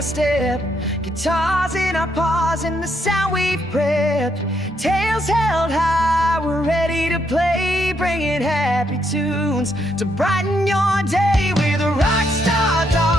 our step, guitars in our paws, and the sound we've prepped. Tails held high, we're ready to play, bringing happy tunes to brighten your day with the Rockstar Dogs.